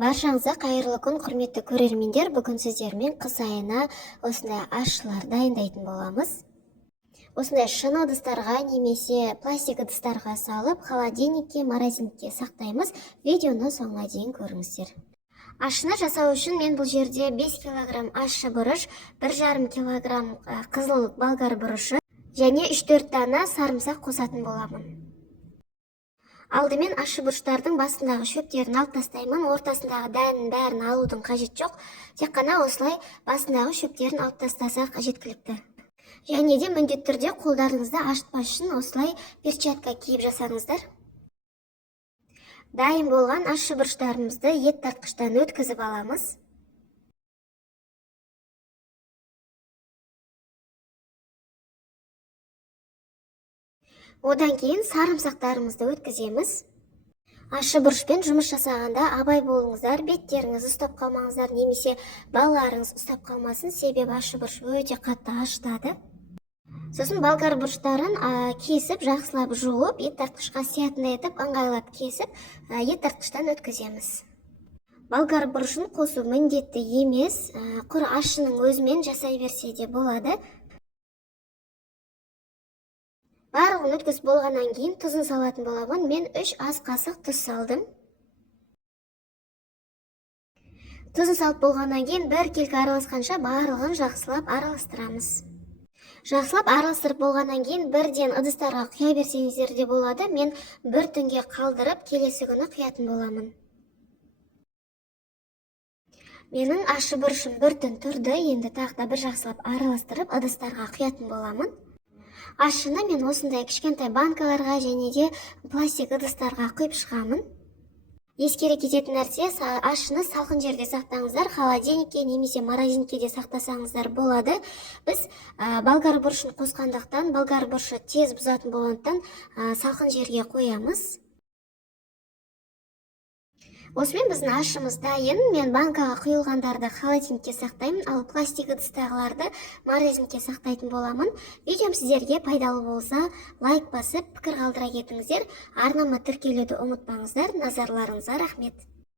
Баршаңызға қайырлы күн, құрметті көрермендер. Бүгін сіздермен қыс айына осындай ашшылар дайындайтын боламыз. Осындай шыны ыдыстарға немесе пластик ыдыстарға салып, холодильникке, морозилькке сақтаймыз. Видеоны соңына дейін көріңіздер. Ашшыны жасау үшін мен бұл жерде 5 кг ащы бұрыш, 1,5 кг қызыл болгар бұрышы және 3-4 дана сарымсақ қосатын боламын. Алдымен ащы бұрыштардың басындағы шөптерін алып тастаймын. Ортасындағы дәнін бәрін алудың қажет жоқ. Тек қана осылай басындағы шөптерін алып тастасақ жеткілікті. Және де міндетті түрде қолдарыңызды ашытпас үшін осылай перчатка киіп жасаңыздар. Дайын болған ащы бұрыштарымызды ет тартқыштан өткізіп аламыз. Одан кейін сарымсақтарымызды өткіземіз. Ащы бұрышпен жұмыс жасағанда абай болыңыздар, беттеріңіз ұстап қалмаңыздар, немесе балаларыңыз ұстап қалмасын, себебі ащы бұрыш өте қатты ашытады. Сосын болгар бұрыштарын кесіп, жақсылап жуып, ет тартқышқа сиятындай етіп, ыңғайлап кесіп, ет тартқыштан өткіземіз. Болгар бұрышын қосу міндетті емес, құр ащының өзімен жасай берсе де болады. Барлығын өткізіп болғаннан кейін тұзын салатын боламын. Мен 3 ас қасық тұз салдым. Тұзын салып болғаннан кейін бір келкі араласқанша барлығын жақсылап араластырамыз. Жақсылап араластырып болғаннан кейін бірден ыдыстарға құя берсеңіздер де болады. Мен бір түнге қалдырып, келесі күні құятын боламын. Менің ащы бұрышым бір түн тұрды. Енді тақта бір жақсылап араластырып, ыдыстарға құятын боламын. Ашшыны мен осындай кішкентай банкаларға және де пластик ыдыстарға құйып шығамын. Ескере кететін нәрсе, ашшыны салқын жерде сақтаңыздар, холодильникке немесе морозилькеде сақтасаңыздар болады. Біз болгар бұрышын қосқандықтан, болгар бұрышы тез бұзатын болғандықтан салқын жерге қоямыз. Осымен біздің ашшымыз дайын. Мен банкаға құйылғандарды холодильникке сақтаймын, ал пластик ыдыстағыларды морозилькке сақтайтын боламын. Видеом сіздерге пайдалы болса, лайк басып, пікір қалдыра кетіңіздер. Арнама тіркелуді ұмытпаңыздар. Назарларыңызға рахмет.